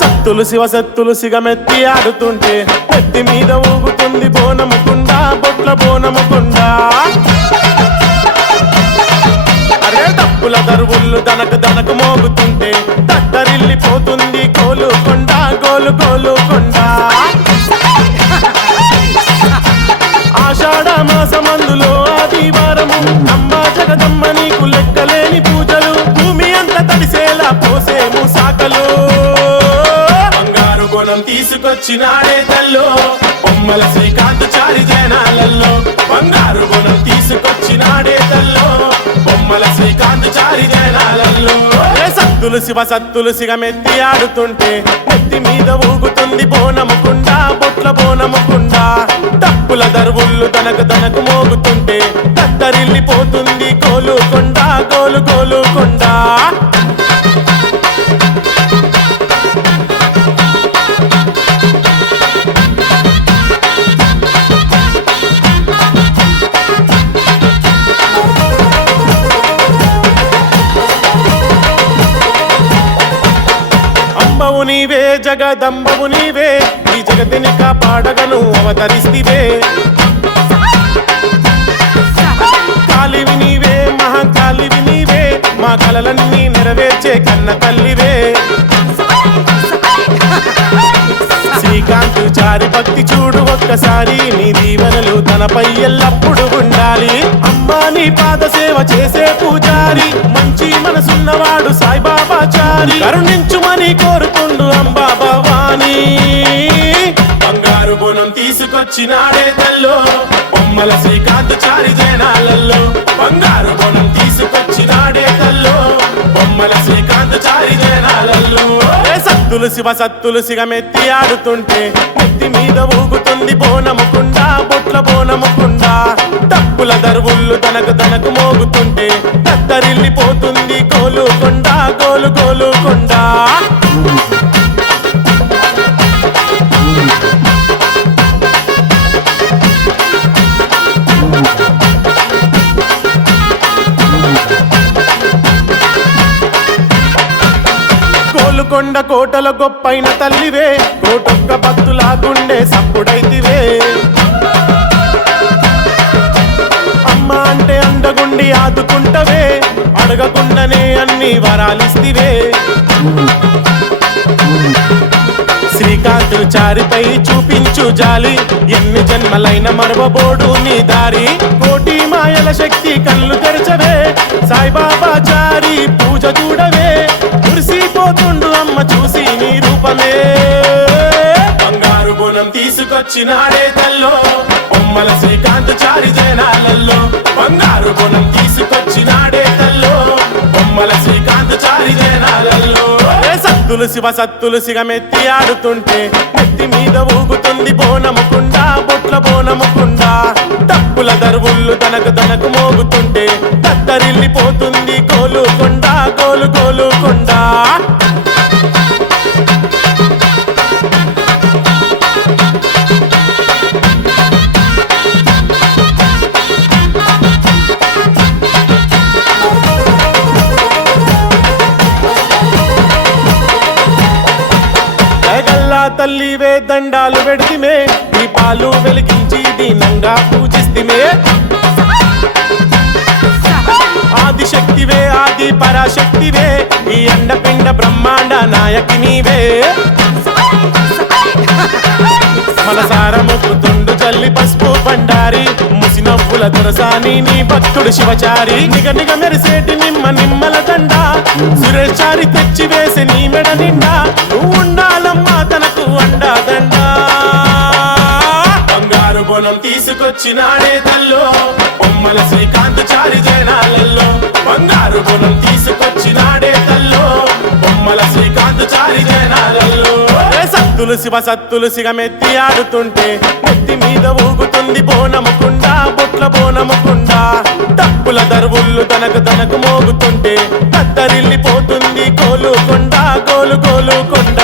సత్తులు శివ సత్తులు సిగమెత్తి ఆడుతుంటే ఎత్తి మీద ఊగుతుంది బోనముకుండ బొట్ల బోనముకుండ అరే తప్పుల దరువుళ్ళు దనకు దనకు మోగుతుంటే తట్టరిల్లిపోతుంది కోలుకొండ గోలు కోలుకొండ ఆషాఢ మాసమందులో ఆదివారము అమ్మ జగదమ్మ నీకు లెక్కలేని పూజలు భూమి అంత తడిసేలా పోసేము సాకలు బంగారు గుణం తీసుకొచ్చినాడే తల్లో బొమ్మల శ్రీకాంత్ చారి జనాలలో బంగారు గుణం తీసుకొచ్చినాడే తల్లో బొమ్మల శ్రీకాంత్ చారి జనాలలో సత్తులు శివ సత్తులు సిగమెత్తి ఆడుతుంటే నెత్తి మీద ఊగుతుంది బోనముకుండ బొట్ల బోనముకుండ తప్పుల దరువుళ్ళు దనకు దనకు మోగుతుంటే తత్తరిల్లిపోతుంది కోలుకొండ గోలు కోలుకొండ అంబవు నీవే జగదంబవు నీవే ఈ జగతిని కాపాడగను అవతరిస్తివే కాలివి నీవే మహాకాలివి నీవే మా కలలన్నీ నెరవేర్చే కన్న తల్లివే శ్రీకాంత్ చారి భక్తి చూడు ఒక్కసారి నీ దీవెనలు తనపై ఎల్లప్పుడు ఉండాలి అమ్మా నీ పాద సేవ చేసే పూజారి మంచి మనసున్నవాడు సాయిబాబా చారి కరుణించుమని కోరుకుండు అంబా భవాని బంగారు గుణం తీసుకొచ్చినాడే తల్లో బొమ్మల శ్రీకాంత్ చారి జనాలలో బంగారు గుణం తీసుకొచ్చినాడే తల్లో బొమ్మల శ్రీకాంత్ చారి జనాలలో సత్తులు శివ సత్తులు సిగమెత్తి ఆడుతుంటే నెత్తి మీద ఊగుతుంది బోనముకుండ బొట్ల బోనముకుండ తప్పుల దరువుళ్ళు దనకు దనకు మోగుతుంటే తత్తరిల్లిపోతుంది కోలుకొండ గోలు కోలుకొండ కోలుకొండ కోటల గొప్పైన తల్లివే కోటొక్క భక్తులా గుండె సప్పుడైతివే అమ్మ అంటే అండగుండి ఆదుకుంటవే అడగకుండానే అన్ని వరాలిస్తివే శ్రీకాంత్ చారిపై చూపించు జాలి ఎన్ని జన్మలైన మరవబోడు నీ దారి కోటి మాయల శక్తి కళ్ళు తెరచవే సాయిబాబా చారి పూజ చూడవే మురిసిపోతుండు అమ్మ చూసి నీ రూపమే బంగారు గుణం తీసుకొచ్చినాడే తల్లో బొమ్మల శ్రీకాంత్ చారి జనాలలో బంగారు గుణం తీసుకొచ్చినాడే తల్లో బొమ్మల శ్రీకాంత్ చారి జనాలలో సత్తులు శివ సత్తులు సిగమెత్తి ఆడుతుంటే నెత్తి మీద ఊగుతుంది బోనముకుండ బొట్ల బోనముకుండ తప్పుల దరువుళ్ళు దనకు దనకు మోగుతుంటే తత్తరిల్లిపోతుంది కోలుకొండ గోలు కోలుకొండ తల్లివే దండాలు పెడితిమే దీపాలు వెలిగించి దీనంగా పూజిస్తిమే ఆదిశక్తివే ఆది పరాశక్తివే ఈ అండపిండ బ్రహ్మాండ నాయకి నీవే మనసార మొక్కుతుండు జల్లి పసుపు బండారి ముసినవ్వుల దొరసాని నీ భక్తుడు శివచారి నిగ నిగ మెరిసేటి నిమ్మ నిమ్మల దండ సురేష్ చారి తెచ్చి వేసి నీ మెడ నిండా నువ్వు ఉండాలమ్మా తనకు అండాదండ బంగారు గుణం తీసుకొచ్చినాడే తల్లో బొమ్మల శ్రీకాంత్ చారి జనాలలో బంగారు గుణం తీసుకొచ్చినాడే తల్లో బొమ్మల శ్రీకాంత్ చారి జనాలలో సత్తులు శివ సత్తులు సిగమెత్తి ఆడుతుంటే నెత్తి మీద ఊగుతుంది బోనముకుండ బొట్ల బోనముకుండ తప్పుల దరువుళ్ళు దనకు దనకు మోగుతుంటే తత్తరిల్లిపోతుంది కోలుకొండ గోలు కోలుకొండ